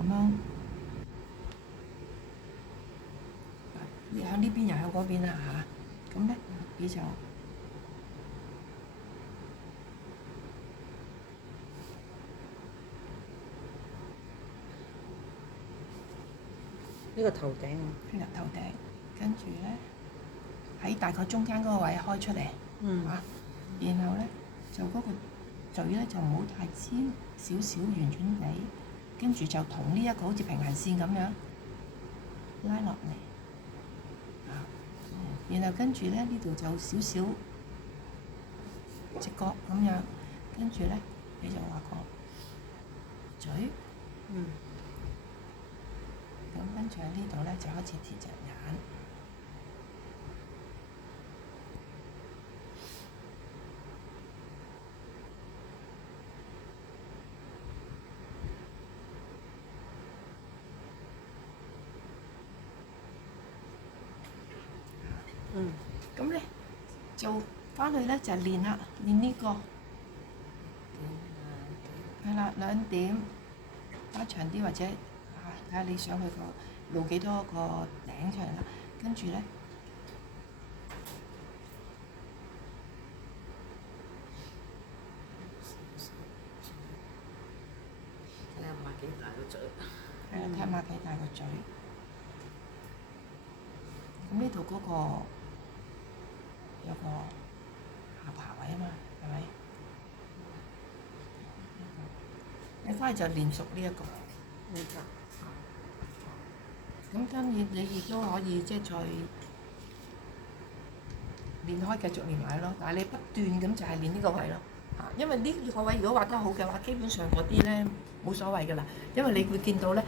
咁樣，你向呢邊又向嗰邊啦嚇。咁咧你就呢個頭頂啊，係啦頭頂，跟住咧喺大概中間嗰個位開出嚟，嚇，然後咧就嗰個嘴咧就唔好太尖，少少圓圓地，跟住就同呢一個好似平行線咁樣拉落嚟，然後跟住咧呢度就少少直角咁樣，跟住咧你就畫個嘴，咁跟住喺呢度咧就開始貼隻眼。咁咧就翻去咧就練啦，練呢個係啦，兩點拉長啲或者睇下你想去個露幾多個頂出嚟啦，跟住咧睇下擘幾大個嘴。係啦，睇下擘幾大個嘴。咁呢度嗰個有個下巴位啊嘛，係咪？你翻去就練熟呢一個。明白。咁當然你亦都可以即係再練開，繼續練埋咯。但係你不斷咁就係練呢個位咯，嚇，因為呢個位如果畫得好嘅話，基本上嗰啲咧冇所謂㗎啦，因為你會見到咧。